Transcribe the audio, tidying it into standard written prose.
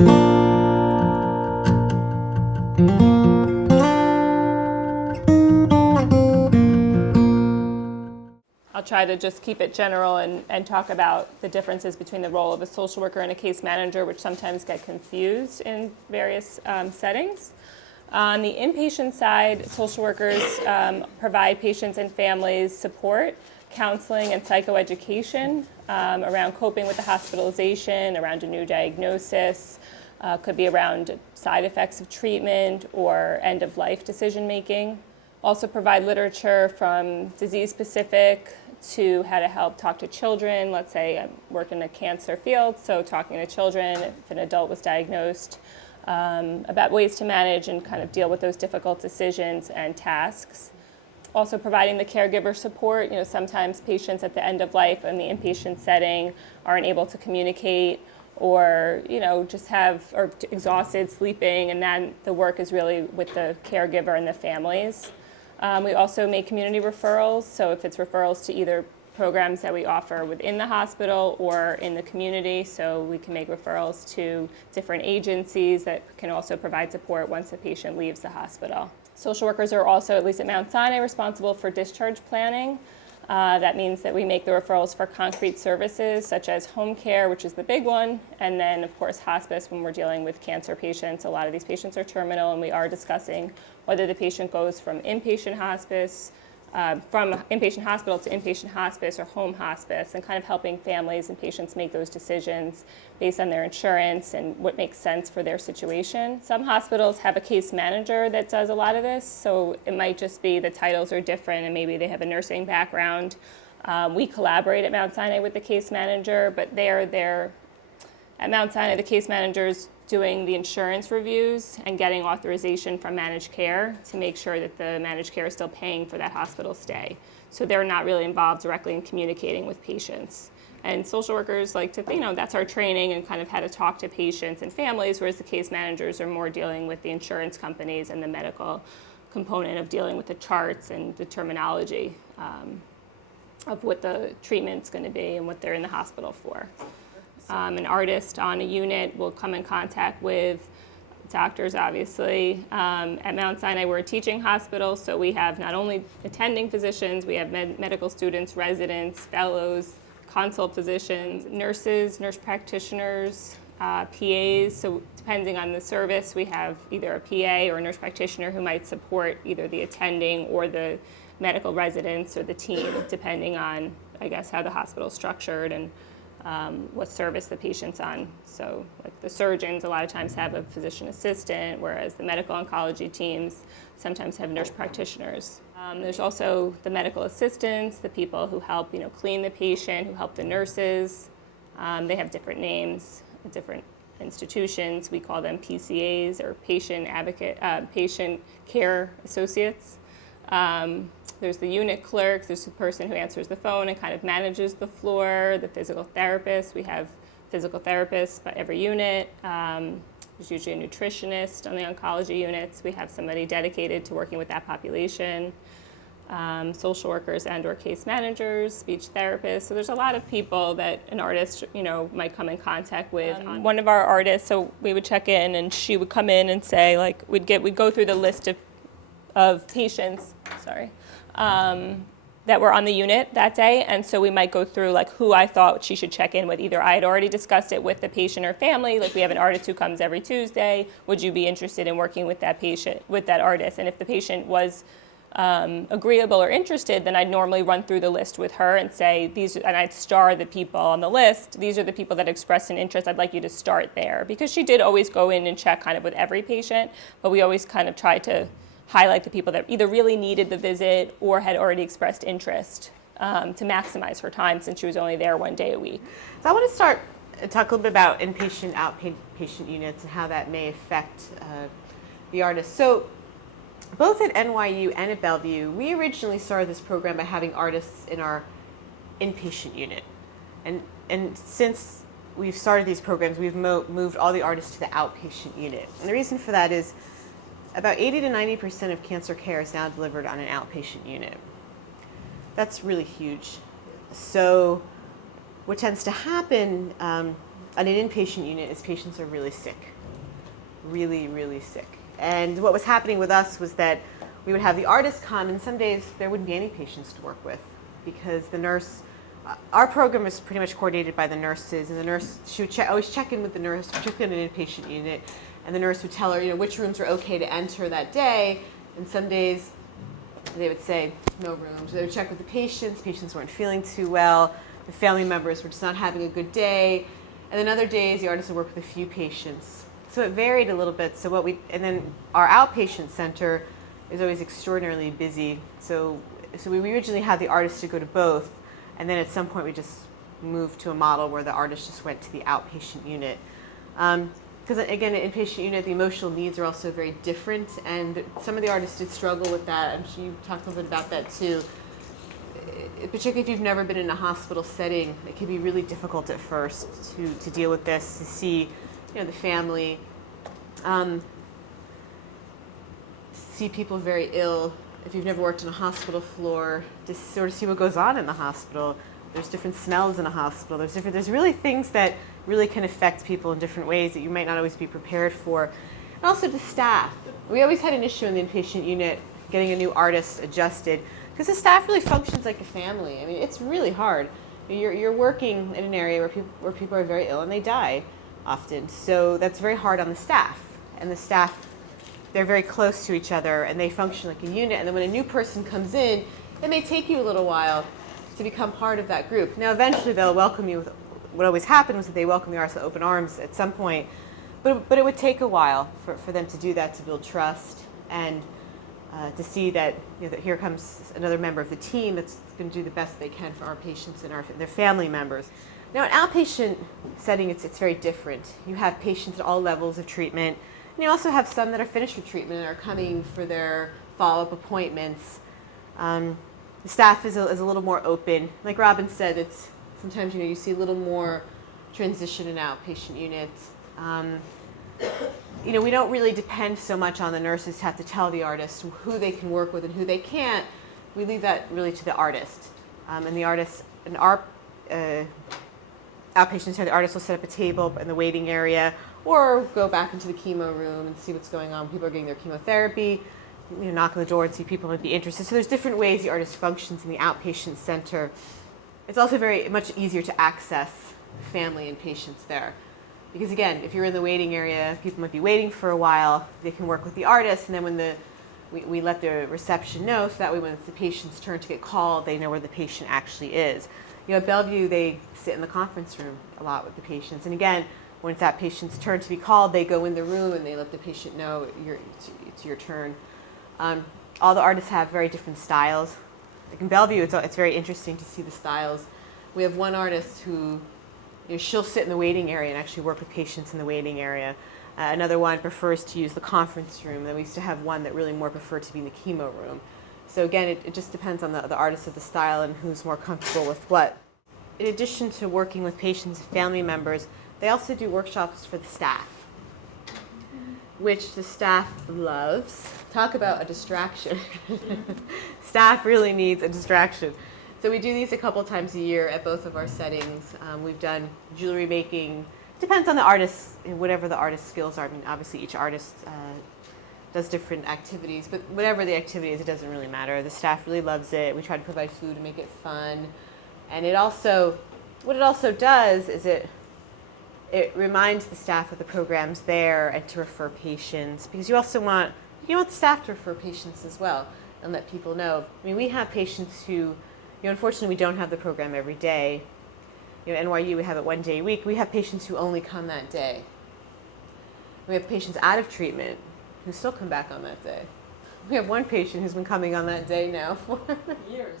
I'll try to just keep it general and talk about the differences between the role of a social worker and a case manager, which sometimes get confused in various settings. On the inpatient side, social workers provide patients and families support, counseling, and psychoeducation around coping with the hospitalization, around a new diagnosis, could be around side effects of treatment or end-of-life decision-making. Also provide literature from disease-specific to how to help talk to children. Let's say I work in the cancer field, so talking to children if an adult was diagnosed, about ways to manage and kind of deal with those difficult decisions and tasks. Also providing the caregiver support. Sometimes patients at the end of life in the inpatient setting aren't able to communicate or just or exhausted, sleeping, and then the work is really with the caregiver and the families. We also make community referrals, so if it's referrals to either programs that we offer within the hospital or in the community, so we can make referrals to different agencies that can also provide support once the patient leaves the hospital. Social workers are also, at least at Mount Sinai, responsible for discharge planning. That means that we make the referrals for concrete services such as home care, which is the big one, and then of course hospice when we're dealing with cancer patients. A lot of these patients are terminal, and we are discussing whether the patient goes from inpatient hospice, from inpatient hospital to inpatient hospice or home hospice, and kind of helping families and patients make those decisions based on their insurance and what makes sense for their situation. Some hospitals have a case manager that does a lot of this, so it might just be the titles are different and maybe they have a nursing background. We collaborate at Mount Sinai with the case manager, but at Mount Sinai, the case manager's doing the insurance reviews and getting authorization from managed care to make sure that the managed care is still paying for that hospital stay. So they're not really involved directly in communicating with patients. And social workers like to, that's our training and kind of how to talk to patients and families, whereas the case managers are more dealing with the insurance companies and the medical component of dealing with the charts and the terminology of what the treatment's going to be and what they're in the hospital for. An artist on a unit will come in contact with doctors, obviously. At Mount Sinai, we're a teaching hospital, so we have not only attending physicians, we have medical students, residents, fellows, consult physicians, nurses, nurse practitioners, PAs. So depending on the service, we have either a PA or a nurse practitioner who might support either the attending or the medical residents or the team, depending on, I guess, how the hospital's structured and what service the patient's on. So like the surgeons a lot of times have a physician assistant, whereas the medical oncology teams sometimes have nurse practitioners. There's also the medical assistants, the people who help clean the patient, who help the nurses. They have different names at different institutions. We call them PCAs, or patient care associates. There's the unit clerk, there's the person who answers the phone and kind of manages the floor, the physical therapist. We have physical therapists by every unit. There's usually a nutritionist on the oncology units. We have somebody dedicated to working with that population. Social workers and or case managers, speech therapists. So there's a lot of people that an artist, might come in contact with. One of our artists, so we would check in and she would come in and say, like, we'd go through the list of patients, that were on the unit that day, and so we might go through like who I thought she should check in with. Either I had already discussed it with the patient or family, like we have an artist who comes every Tuesday, would you be interested in working with that patient, with that artist? And if the patient was agreeable or interested, then I'd normally run through the list with her and say, and I'd star the people on the list. These are the people that expressed an interest. I'd like you to start there. Because she did always go in and check kind of with every patient, but we always kind of tried to highlight the people that either really needed the visit or had already expressed interest to maximize her time since she was only there one day a week. So I want to talk a little bit about inpatient, outpatient units and how that may affect the artist. So both at NYU and at Bellevue, we originally started this program by having artists in our inpatient unit. And since we've started these programs, we've moved all the artists to the outpatient unit. And the reason for that is about 80 to 90% of cancer care is now delivered on an outpatient unit. That's really huge. So what tends to happen, on an inpatient unit is patients are really sick, really, really sick. And what was happening with us was that we would have the artist come, and some days there wouldn't be any patients to work with because the nurse, our program is pretty much coordinated by the nurses, and the nurse, she would always check in with the nurse, particularly in an inpatient unit, and the nurse would tell her, which rooms are okay to enter that day, and some days they would say no rooms. They would check with the patients weren't feeling too well, the family members were just not having a good day, and then other days the artist would work with a few patients. So it varied a little bit. And then our outpatient center is always extraordinarily busy. So we originally had the artist to go to both, and then at some point we just moved to a model where the artist just went to the outpatient unit. Because again, an inpatient unit, the emotional needs are also very different, and some of the artists did struggle with that. I'm sure you talked a little bit about that too. Particularly if you've never been in a hospital setting, it can be really difficult at first to deal with this, to see the family, see people very ill. If you've never worked on a hospital floor, just sort of see what goes on in the hospital. There's different smells in a hospital. There's really things that really can affect people in different ways that you might not always be prepared for. And also the staff. We always had an issue in the inpatient unit getting a new artist adjusted because the staff really functions like a family. I mean, it's really hard. You're working in an area where people are very ill and they die often. So that's very hard on the staff. And the staff, they're very close to each other and they function like a unit. And then when a new person comes in, it may take you a little while to become part of that group. Now, eventually they'll welcome you. What always happened was that they welcome the artist with open arms at some point. But it would take a while for them to do that, to build trust and to see that, that here comes another member of the team that's going to do the best they can for our patients and their family members. Now, in outpatient setting, it's very different. You have patients at all levels of treatment, and you also have some that are finished with treatment and are coming for their follow-up appointments. The staff is a little more open. Like Robin said, it's sometimes you see a little more transition in outpatient units. We don't really depend so much on the nurses to have to tell the artist who they can work with and who they can't. We leave that really to the artist. And the artist, in our outpatient center, the artist will set up a table in the waiting area or go back into the chemo room and see what's going on. People are getting their chemotherapy, knock on the door and see people might be interested. So there's different ways the artist functions in the outpatient center. It's also very much easier to access family and patients there. Because again, if you're in the waiting area, people might be waiting for a while. They can work with the artist, and then when we let the reception know, so that way when it's the patient's turn to get called, they know where the patient actually is. At Bellevue, they sit in the conference room a lot with the patients. And again, when it's that patient's turn to be called, they go in the room and they let the patient know it's your turn. All the artists have very different styles. Like in Bellevue, it's very interesting to see the styles. We have one artist who she'll sit in the waiting area and actually work with patients in the waiting area. Another one prefers to use the conference room. Then we used to have one that really more preferred to be in the chemo room. So again, it just depends on the artist of the style and who's more comfortable with what. In addition to working with patients and family members, they also do workshops for the staff, which the staff loves. Talk about a distraction. Staff really needs a distraction. So we do these a couple times a year at both of our settings. We've done jewelry making. Depends on the artist, whatever the artist's skills are. I mean, obviously each artist does different activities, but whatever the activity is, it doesn't really matter. The staff really loves it. We try to provide food to make it fun. And what it also does is it reminds the staff of the programs there and to refer patients, because you also want the staff to refer patients as well and let people know. I mean, we have patients who, unfortunately we don't have the program every day. At NYU we have it one day a week. We have patients who only come that day. We have patients out of treatment who still come back on that day. We have one patient who's been coming on that day now for years.